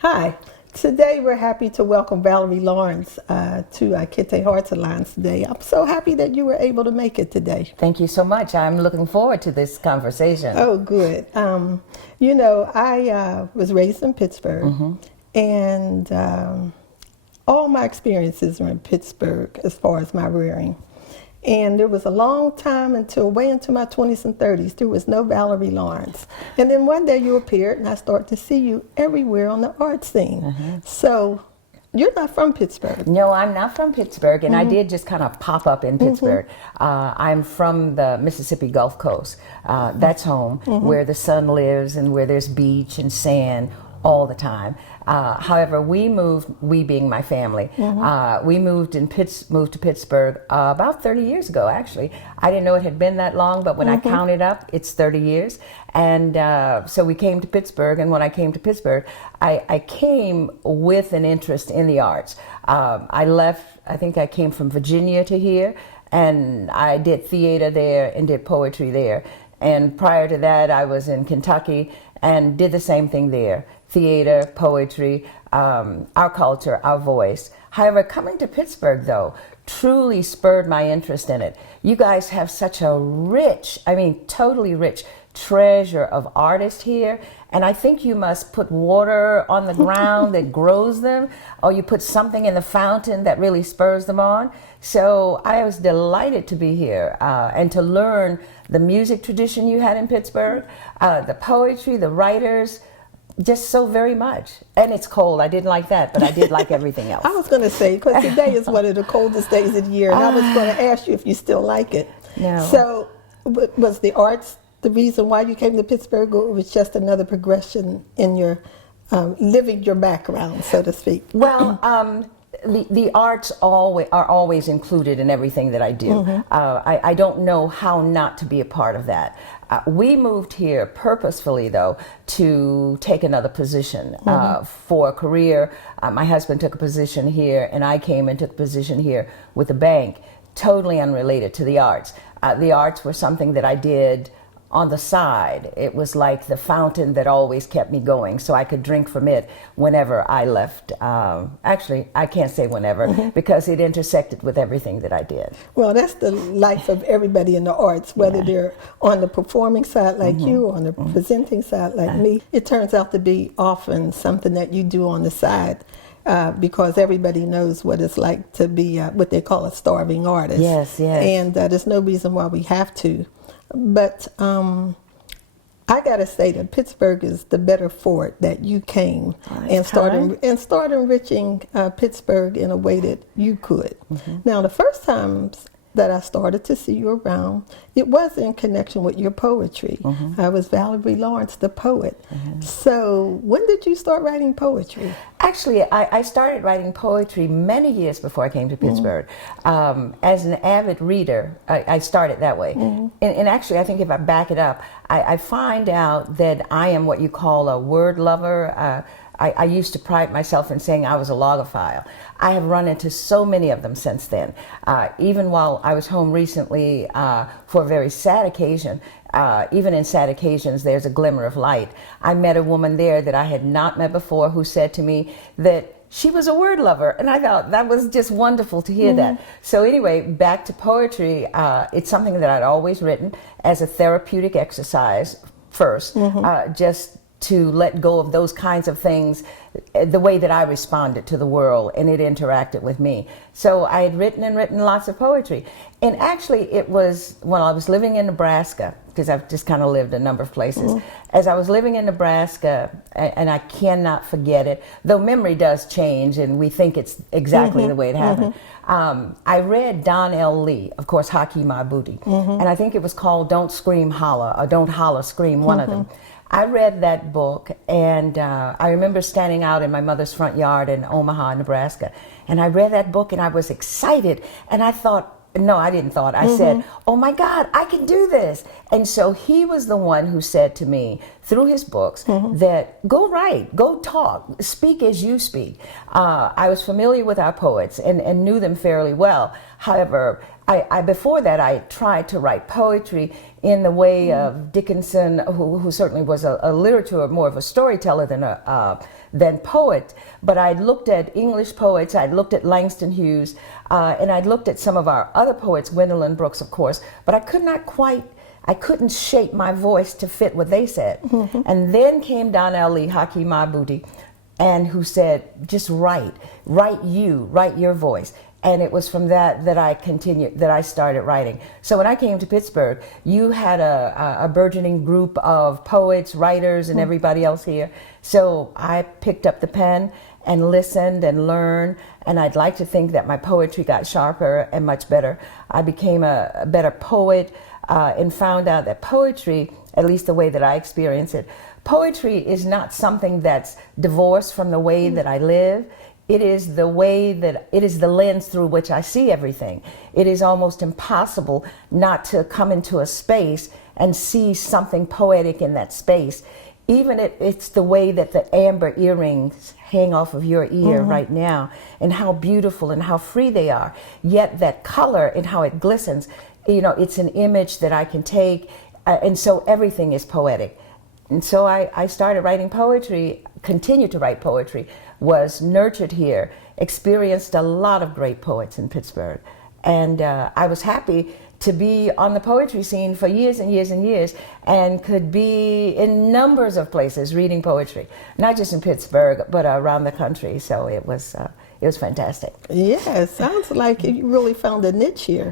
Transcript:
Hi. Today we're happy to welcome Valerie Lawrence to Kite Hearts Alliance today. I'm so happy that you were able to make it today. Thank you so much. I'm looking forward to this conversation. Oh, good. I was raised in Pittsburgh, and all my experiences were in Pittsburgh as far as my rearing. And there was a long time until way into my 20s and 30s, there was no Valerie Lawrence. And then one day you appeared, and I started to see you everywhere on the art scene. So you're not from Pittsburgh. No, I'm not from Pittsburgh, and I did just kind of pop up in Pittsburgh. I'm from the Mississippi Gulf Coast. That's home, where the sun lives and where there's beach and sand all the time. However, we being my family, we moved to Pittsburgh about 30 years ago, actually. I didn't know it had been that long, but when I counted up, it's 30 years. And so we came to Pittsburgh, and when I came to Pittsburgh, I came with an interest in the arts. I think I came from Virginia to here, and I did theater there and did poetry there. And prior to that, I was in Kentucky and did the same thing there. Theater, poetry, our culture, our voice. However, coming to Pittsburgh, though, truly spurred my interest in it. You guys have such a rich, totally rich treasure of artists here. And I think you must put water on the ground that grows them, or you put something in the fountain that really spurs them on. So I was delighted to be here and to learn the music tradition you had in Pittsburgh, the poetry, the writers, just so very much. And it's cold. I didn't like that, but I did like everything else. I was going to say, because today is one of the coldest days of the year, and I was going to ask you if you still like it. No. So was the arts the reason why you came to Pittsburgh, or it was just another progression in your living your background, so to speak? Well, the arts are always included in everything that I do. I don't know how not to be a part of that. We moved here purposefully, though, to take another position for a career. My husband took a position here, and I came and took a position here with a bank, totally unrelated to the arts. The arts were something that I did on the side. It was like the fountain that always kept me going, so I could drink from it whenever I left. Actually, I can't say whenever, because it intersected with everything that I did. Well, that's the life of everybody in the arts, whether they're on the performing side like you, or on the presenting side like me. It turns out to be often something that you do on the side. Because everybody knows what it's like to be what they call a starving artist. Yes. And there's no reason why we have to. But I got to say that Pittsburgh is the better for it that you came and started enriching Pittsburgh in a way that you could. Now, the first times that I started to see you around, it was in connection with your poetry. I was Valerie Lawrence, the poet. So when did you start writing poetry? Actually, I started writing poetry many years before I came to Pittsburgh. As an avid reader, I started that way. And actually, I think if I back it up, I find out that I am what you call a word lover. I used to pride myself in saying I was a logophile. I have run into so many of them since then. Even while I was home recently for a very sad occasion, even in sad occasions, there's a glimmer of light. I met a woman there that I had not met before who said to me that she was a word lover, and I thought that was just wonderful to hear that. So anyway, back to poetry, it's something that I'd always written as a therapeutic exercise first, just to let go of those kinds of things, the way that I responded to the world, and it interacted with me. So I had written lots of poetry. And actually it was when I was living in Nebraska, because I've just kind of lived a number of places. As I was living in Nebraska, and I cannot forget it, though memory does change and we think it's exactly the way it happened. I read Don L. Lee, of course, Haki Mabuti, and I think it was called Don't Scream Holler, or Don't Holler Scream, one of them. I read that book, and I remember standing out in my mother's front yard in Omaha, Nebraska, and I read that book and I was excited, and I thought, no, I didn't thought, I said, oh my God, I can do this. And so he was the one who said to me through his books that go write, go talk, speak as you speak. I was familiar with our poets and knew them fairly well. However, I before that, I tried to write poetry in the way of Dickinson, who certainly was a literature, more of a storyteller than than poet, but I looked at English poets, I looked at Langston Hughes, and I looked at some of our other poets, Gwendolyn Brooks, of course, but I couldn't shape my voice to fit what they said. Mm-hmm. And then came Don Ali, Hakeem Mabuti, and who said, just write your voice. And it was from that I started writing. So when I came to Pittsburgh, you had a burgeoning group of poets, writers, and everybody else here. So I picked up the pen and listened and learned, and I'd like to think that my poetry got sharper and much better. I became a better poet and found out that poetry, at least the way that I experience it, poetry is not something that's divorced from the way that I live. It is the lens through which I see everything. It is almost impossible not to come into a space and see something poetic in that space. Even it's the way that the amber earrings hang off of your ear right now, and how beautiful and how free they are. Yet that color and how it glistens, it's an image that I can take, and so everything is poetic. And so I started writing poetry, continued to write poetry, was nurtured here, experienced a lot of great poets in Pittsburgh. And I was happy to be on the poetry scene for years and years and years, and could be in numbers of places reading poetry, not just in Pittsburgh, but around the country. So it was fantastic. Yeah, it sounds like you really found a niche here.